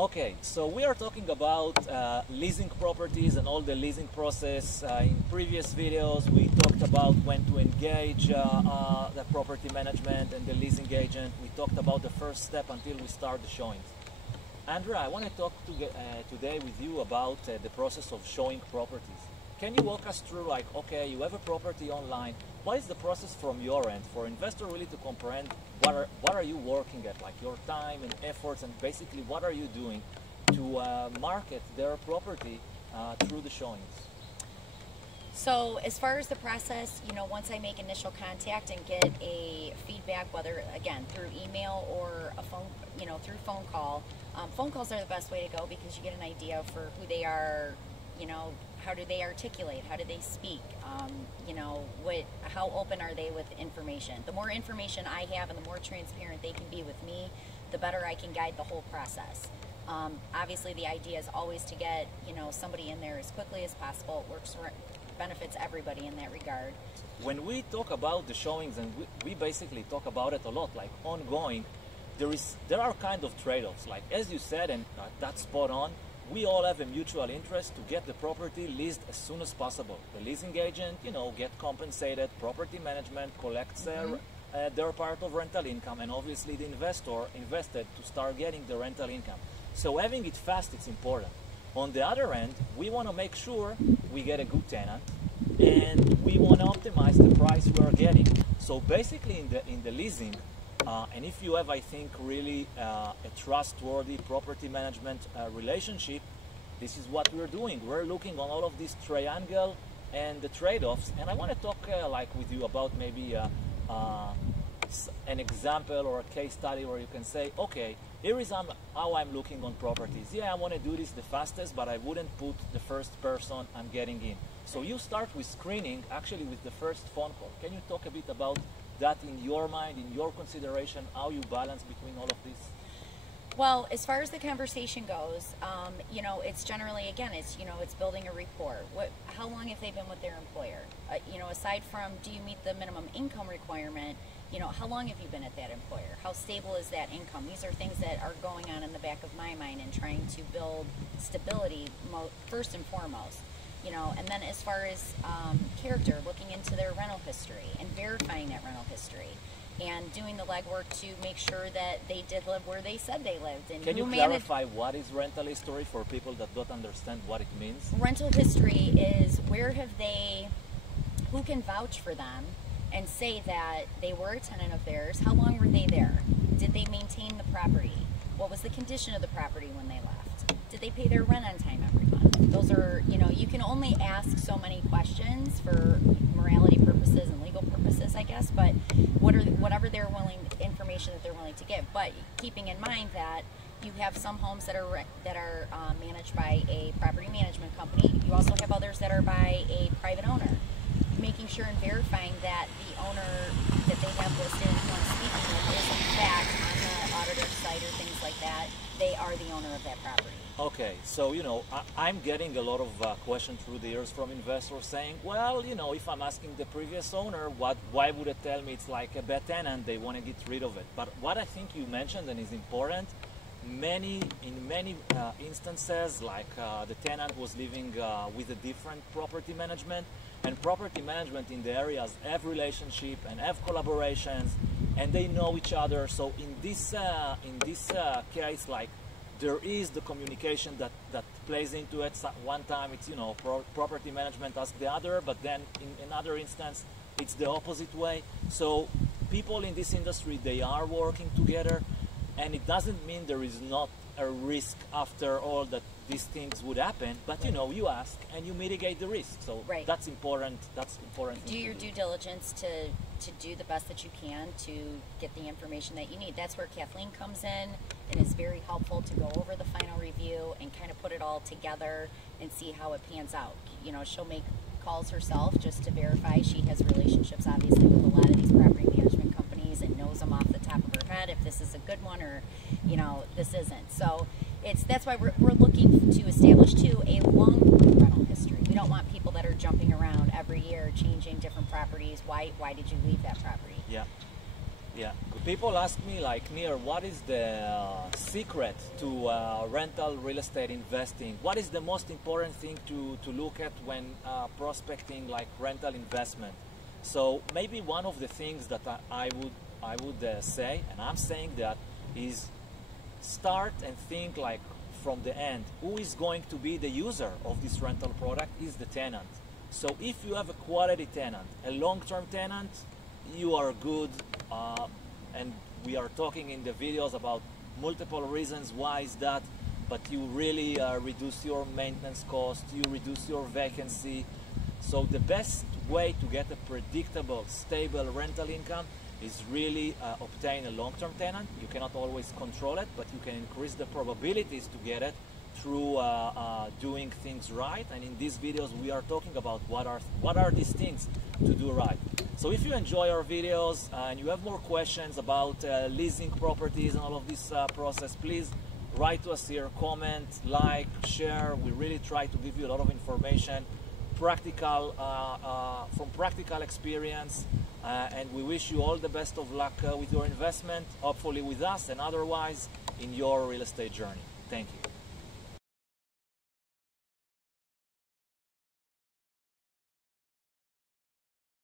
Okay, so we are talking about leasing properties and all the leasing process. In previous videos, we talked about when to engage the property management and the leasing agent. We talked about the first step until we start the showings. Andrea, I want to talk today with you about the process of showing properties. Can you walk us through, like, okay, you have a property online. What is the process from your end for investor really to comprehend what are you working at, like your time and efforts, and basically what are you doing to market their property through the showings? So as far as the process, you know, once I make initial contact and get a feedback, whether again through email or a phone, you know, through phone call. Phone calls are the best way to go because you get an idea for who they are, you know, how do they articulate, how do they speak, you know, how open are they with information. The more information I have and the more transparent they can be with me, the better I can guide the whole process. Obviously the idea is always to get, you know, somebody in there as quickly as possible. It works, benefits everybody in that regard. When we talk about the showings, and we basically talk about it a lot, like ongoing, there are kind of trade-offs, like as you said, and that's spot on. We all have a mutual interest to get the property leased as soon as possible. The leasing agent, you know, get compensated, property management collects their part of rental income, and obviously the investor invested to start getting the rental income. So having it fast, it's important. On the other end, we want to make sure we get a good tenant, and we want to optimize the price we are getting. So basically in the leasing, and if you have, I think, really a trustworthy property management relationship, this is what we're doing. We're looking on all of this triangle and the trade-offs, and I want to talk like with you about maybe an example or a case study where you can say, okay, here is how I'm looking on properties. Yeah, I want to do this the fastest, but I wouldn't put the first person I'm getting in. So you start with screening, actually with the first phone call. Can you talk a bit about that in your mind, in your consideration, how you balance between all of this? Well, as far as the conversation goes, you know, it's generally, again, it's, you know, it's building a rapport. How long have they been with their employer? You know, aside from, do you meet the minimum income requirement, you know, how long have you been at that employer? How stable is that income? These are things that are going on in the back of my mind and trying to build stability first and foremost. You know, and then as far as character, looking into their rental history and verifying that rental history and doing the legwork to make sure that they did live where they said they lived. And can you clarify what is rental history for people that don't understand what it means? Rental history is who can vouch for them and say that they were a tenant of theirs. How long were they there? Did they maintain the property? What was the condition of the property when they left? Did they pay their rent on time every month? Those are, you know, you can only ask so many questions for morality purposes and legal purposes, I guess, but whatever information that they're willing to give. But keeping in mind that you have some homes that are managed by a property management company. You also have others that are by a private owner. Making sure and verifying that the owner that they have listed and who I'm speaking with is in fact on the auditor's site or things like that, they are the owner of that property. Okay, so, you know, I'm getting a lot of questions through the years from investors saying, well, you know, if I'm asking the previous owner, why would it tell me it's like a bad tenant, they want to get rid of it? But what I think you mentioned and is important, in many instances, like the tenant was living with a different property management, and property management in the areas have relationship and have collaborations, and they know each other. So in this case, like, there is the communication that plays into it. One time it's, you know, property management asks the other, but then in another instance it's the opposite way. So people in this industry, they are working together, and it doesn't mean there is not a risk after all that these things would happen, but you know, you ask and you mitigate the risk. So that's important. That's important. Do your due diligence to do the best that you can to get the information that you need. That's where Kathleen comes in and is very helpful to go over the final review and kind of put it all together and see how it pans out. You know, she'll make calls herself just to verify. She has relationships obviously with a lot of these property management companies and knows them off the top of her head if this is a good one or, you know, this isn't. So that's why we're looking to establish too a long rental history. We don't want people that are jumping around every year, changing different properties. Why did you leave that property? Yeah. Yeah, people ask me like, Nir, what is the secret to rental real estate investing? What is the most important thing to look at when prospecting like rental investment? So maybe one of the things that I would say, and I'm saying that, is start and think like from the end. Who is going to be the user of this rental product is the tenant. So if you have a quality tenant, a long-term tenant, you are good, and we are talking in the videos about multiple reasons why is that, but you really reduce your maintenance cost, you reduce your vacancy. So the best way to get a predictable, stable rental income is really obtain a long-term tenant. You cannot always control it, but you can increase the probabilities to get it through doing things right. And in these videos we are talking about what are these things to do right. So if you enjoy our videos and you have more questions about leasing properties and all of this process, please write to us here, comment, like, share. We really try to give you a lot of information, practical, from practical experience, and we wish you all the best of luck with your investment, hopefully with us and otherwise in your real estate journey. Thank you.